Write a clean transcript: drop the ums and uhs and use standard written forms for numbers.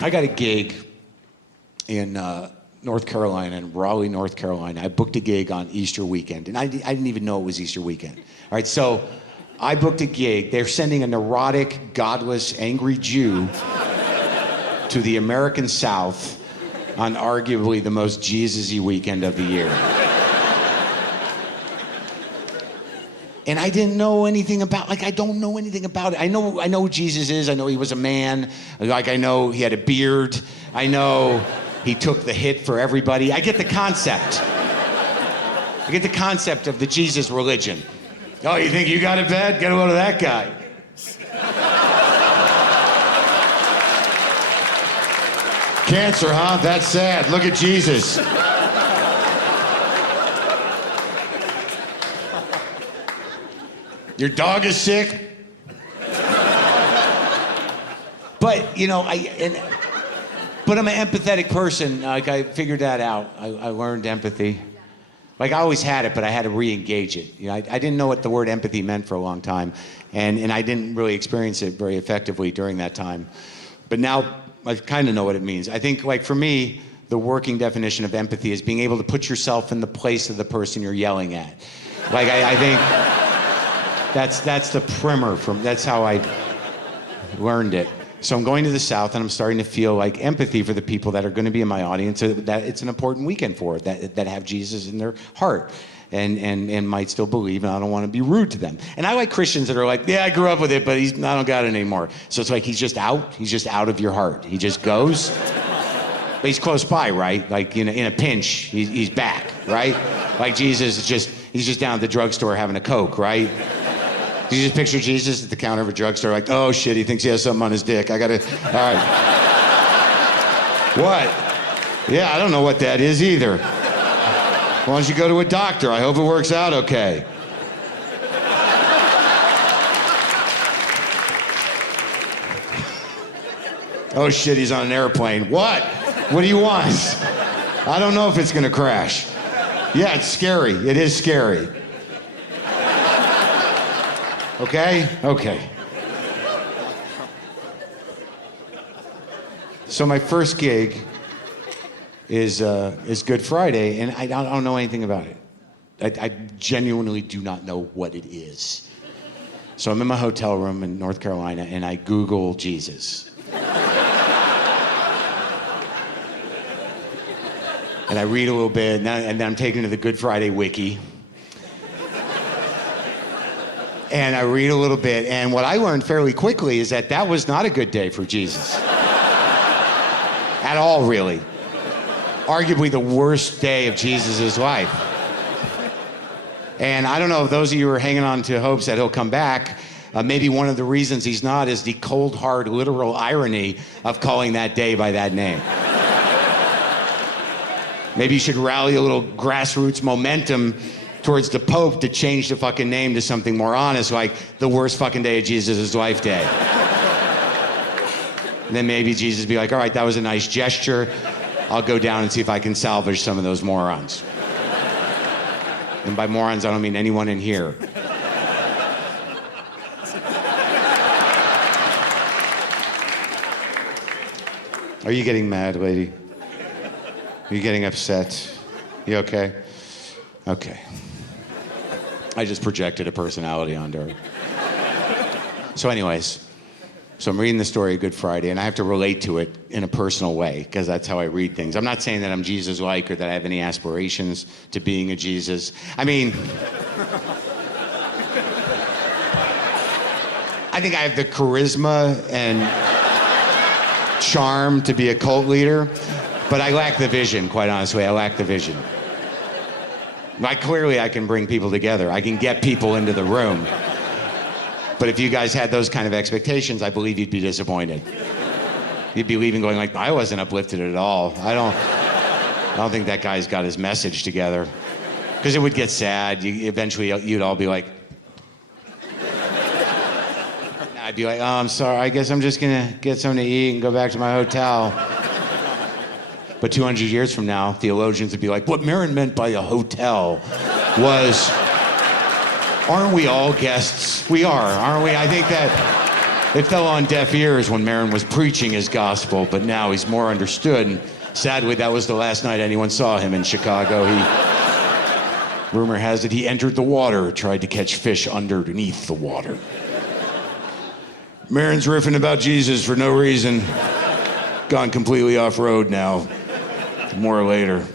I got a gig in North Carolina, in Raleigh, North Carolina. I booked a gig on Easter weekend, and I didn't even know it was Easter weekend. All right, so I booked a gig. They're sending a neurotic, godless, angry Jew to the American South on arguably the most Jesus-y weekend of the year. And I didn't know anything about, I don't know anything about it. I know who Jesus is. I know he was a man. I know he had a beard. I know he took the hit for everybody. I get the concept. I get the concept of the Jesus religion. Oh, you think you got it bad? Get a load of that guy. Cancer, huh? That's sad. Look at Jesus. Your dog is sick? But, you know, but I'm an empathetic person. Like, I figured that out. I learned empathy. Like, I always had it, but I had to re-engage it. You know, I didn't know what the word empathy meant for a long time, and I didn't really experience it very effectively during that time. But now I kind of know what it means. I think, like, for me, the working definition of empathy is being able to put yourself in the place of the person you're yelling at. Like, I think that's the primer that's how I learned it. So I'm going to the South, and I'm starting to feel like empathy for the people that are going to be in my audience, that it's an important weekend for, that have Jesus in their heart and might still believe, and I don't want to be rude to them. And I like Christians that are like, yeah, I grew up with it, but I don't got it anymore. So it's like he's just out of your heart. He just goes, but he's close by, right? Like, in a pinch, he's back, right? Like Jesus is he's just down at the drugstore having a Coke, right? Do you just picture Jesus at the counter of a drugstore like, oh shit, he thinks he has something on his dick. All right. What? Yeah, I don't know what that is either. Why don't you go to a doctor? I hope it works out okay. Oh shit, he's on an airplane. What? What do you want? I don't know if it's gonna crash. Yeah, it's scary. It is scary. Okay? Okay. So my first gig is Good Friday, and I don't know anything about it. I genuinely do not know what it is. So I'm in my hotel room in North Carolina, and I Google Jesus. And I read a little bit, and then I'm taken to the Good Friday wiki. And I read a little bit, and what I learned fairly quickly is that was not a good day for Jesus. At all, really. Arguably the worst day of Jesus' life. And I don't know if those of you are hanging on to hopes that he'll come back, maybe one of the reasons he's not is the cold, hard, literal irony of calling that day by that name. Maybe you should rally a little grassroots momentum towards the Pope to change the fucking name to something more honest, like the worst fucking day of Jesus' life day. And then maybe Jesus would be like, all right, that was a nice gesture. I'll go down and see if I can salvage some of those morons. And by morons, I don't mean anyone in here. Are you getting mad, lady? Are you getting upset? You okay? Okay. I just projected a personality onto her. So anyways, I'm reading the story of Good Friday, and I have to relate to it in a personal way, because that's how I read things. I'm not saying that I'm Jesus-like or that I have any aspirations to being a Jesus. I mean, I think I have the charisma and charm to be a cult leader, but I lack the vision, quite honestly. I lack the vision. Clearly I can bring people together. I can get people into the room. But if you guys had those kind of expectations, I believe you'd be disappointed. You'd be leaving going like, I wasn't uplifted at all. I don't think that guy's got his message together. Because it would get sad. Eventually you'd all be like, I'd be like, oh, I'm sorry. I guess I'm just gonna get something to eat and go back to my hotel. But 200 years from now, theologians would be like, what Maron meant by a hotel was, aren't we all guests? We are, aren't we? I think that It fell on deaf ears when Maron was preaching his gospel, but now he's more understood. And sadly, that was the last night anyone saw him in Chicago. Rumor has it he entered the water, tried to catch fish underneath the water. Maron's riffing about Jesus for no reason. Gone completely off-road now. More later.